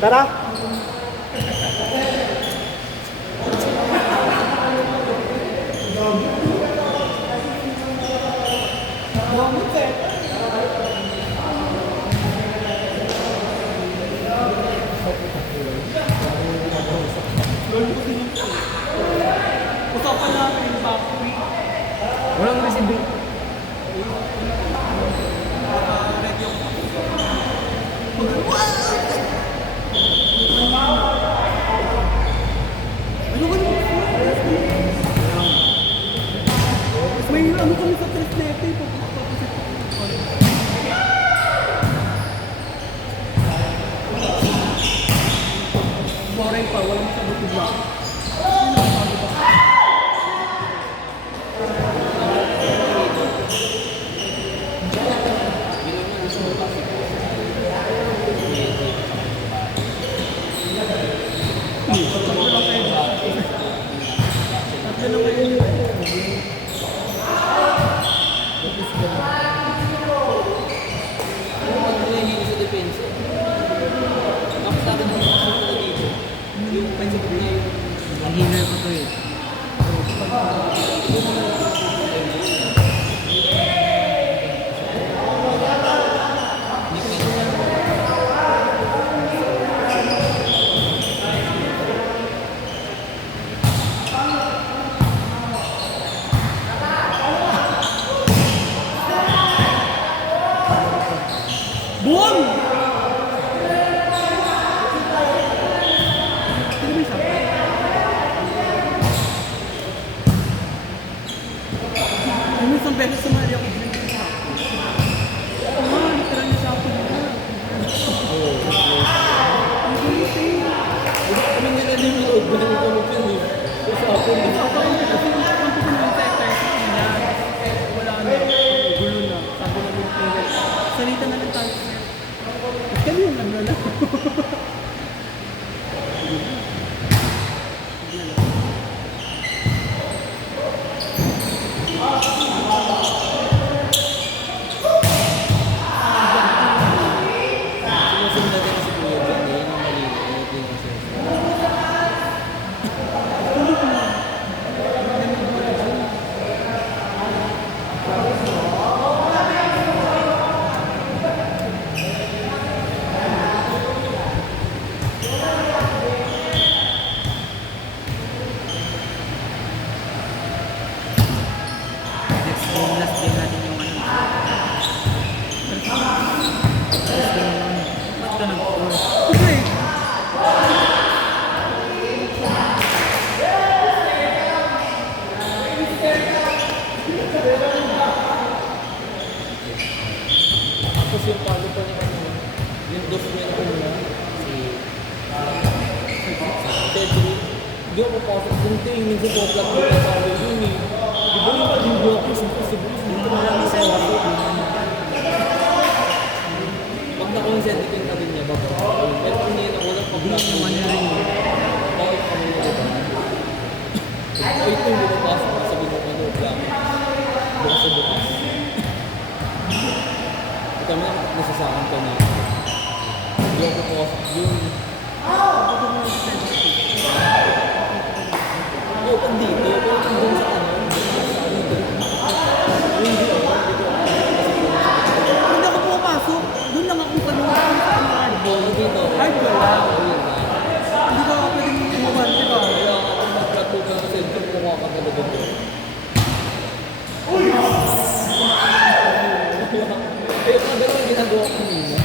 Tara! Usapan natin yung factory. Walang receiving. Ready ako. Ano ba naman? May ano kami sa test na ito. Boring pa, walang sagot ba? Ang healer ko to eh. Buwang! Isang beses sumali ako din sa hapon. Oo nga, literal niya sa hapon na. Ang gulit eh. Kami nila din yung loob na yung kamot yun eh. Sa hapon eh. Kasi yung kampo ko naman sa exercise niya, wala na, gulo na. Sabi na yung tinggal. Salita na lang tayo. At kami yung naglala. Sinusunod natin kasi Kuya John eh. Yung mali. Ito yung sensor. Last game natin yung ano. Last game yung ano. Ba't ka nag-4? Kasi, Tapos yung palo pa niya ano. Yung dos niya na una. Si Cedric. Hindi ako papasok dun ito eh. Minsan po plug ko na sa akin yun eh. Di ba yung pag-yung block is impossible. Dito na lang isa yung ako. Pag nakuha yung Cedric yung tabi niya, baba. Pero kung hindi na walang pag-block naman niya rin yun. Bakit kami na diba? Ay ito yung lumapasok. Sabi mo ano, block. Bukas sa bukas. Kami nasasakan ka na. Hindi ako papasok yun. Oo, pag dito, pero kung doon sa ano, hindi hindi ako pumapasok. Doon lang ako kanina sa ano, hardball. dito. Hardball lang. Hindi ko ako pwedeng umuwan, di ba? Wala ka kung mag-plug ka sa center, kumuha ka na doon. Kaya kung gano'n ang ginagawa ko nila.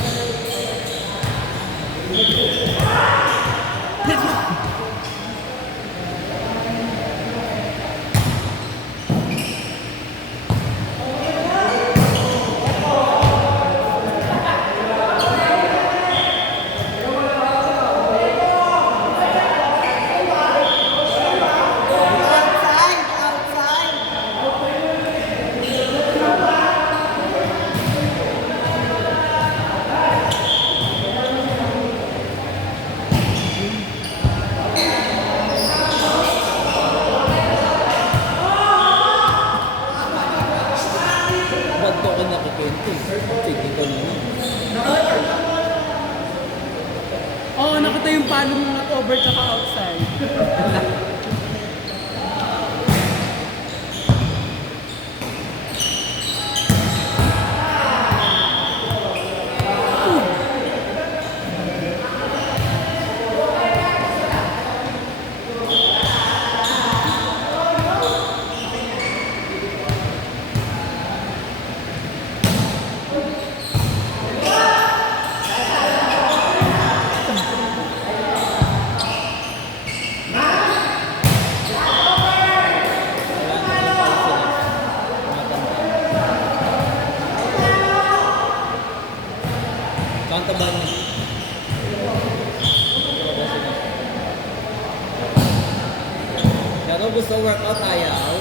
Pero gusto workout ayaw.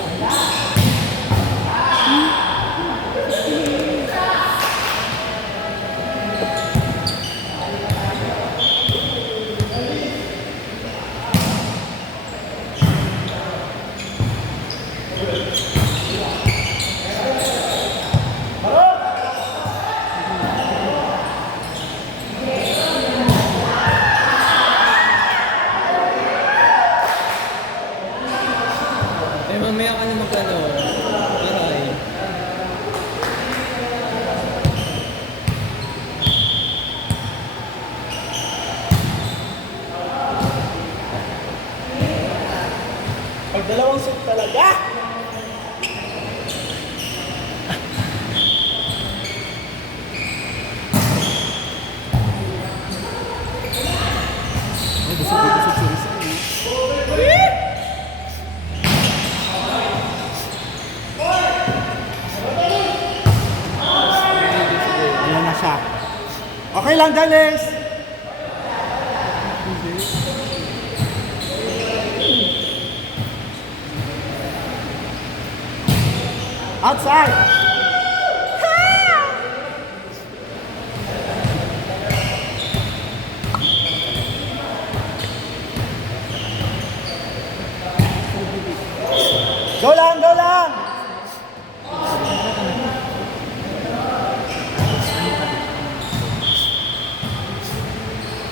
Eh, mamaya ka na magkano. Aray. Pag dalawang suit talaga! Ay, busog si Rizal. Ayan na siya. Okay lang, Dalis! Outside! Go lang, go lang!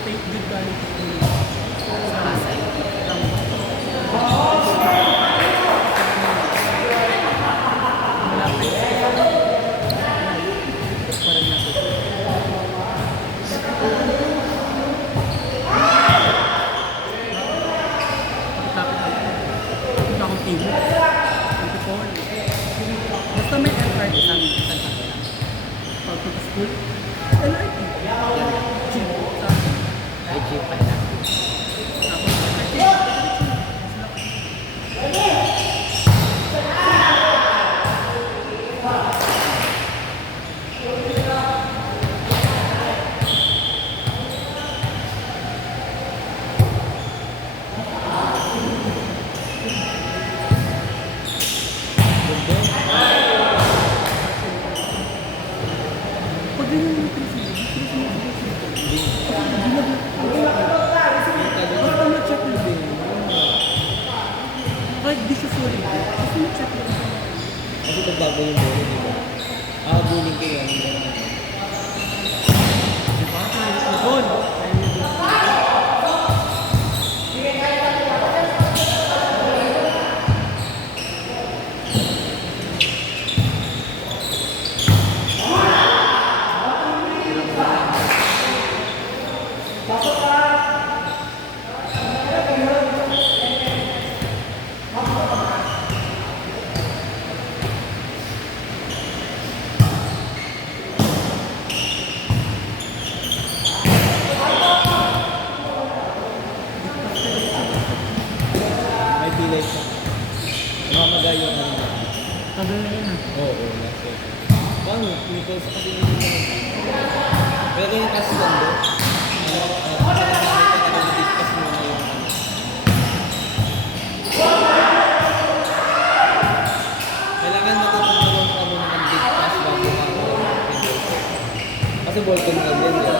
Take good quality. Basta may effort, isang taon lang. Pagpunta school, LRT. Gym. Ay, cheap pa lang. Pag ganyan yung basta ma-check mo din. Kahit di siya sorry, basta ma-check mo din. Kasi pagbago yung bolo, di ba? Bullying kayo. Ano ba? Diba? Doon. May pilay siya. Namamaga yung ano niya. Tagal na yun ah. Oo, last year. Paano? Nichols kasi hindi naman. Pero yung kasi sando, kasi mo na yung ano. Kailangan matutunan ka muna ng big pass bago ka kasi ball control din, di ba?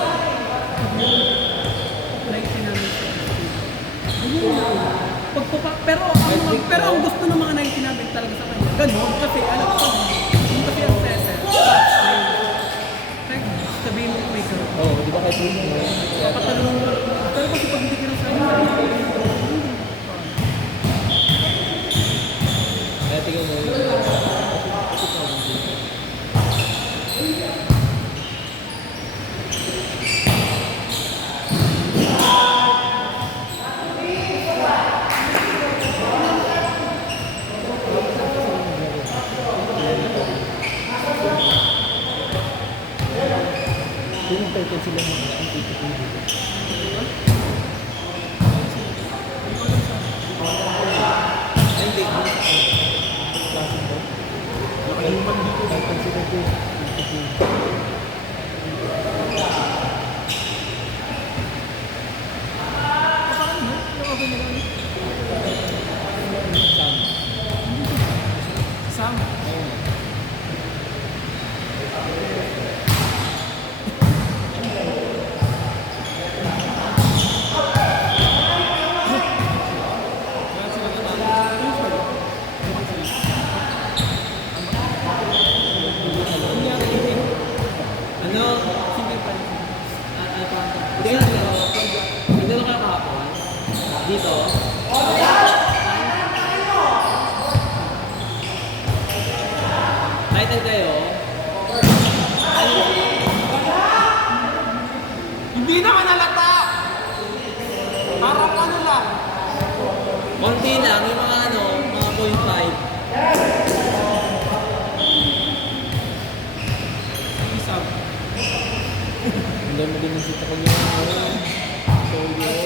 Like sinabi ko. Ayun na. Pero ang gusto ng mga 19 namin talaga sa kanya, ganun, kasi alam ko, yung kasi ang setter, like, sabihin mo may girl. Oo, di ba kasi Papatalong mo. Pero kasi pag hindi ka ng sabi, kaya tingnan mo yung tinitay sila mga antipatid. hindi. Nakalimutan dito, consider ko. Parang, no? Yung ako nila. Pansit ako niya. So, yun.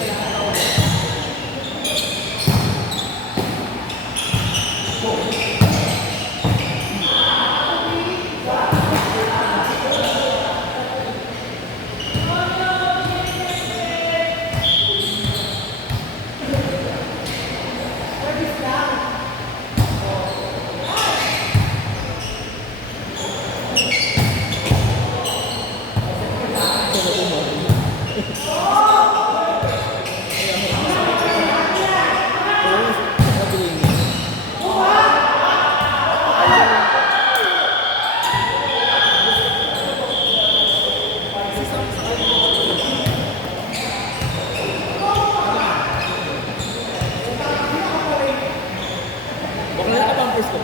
Bakla na pampers ko.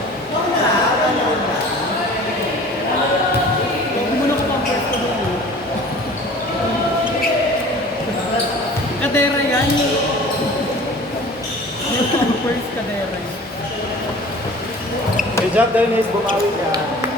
Kumulo ko pang first ko doon. Kadera yan. Yung pang first kadera yan. Good job, Dennis. Bumawi ka.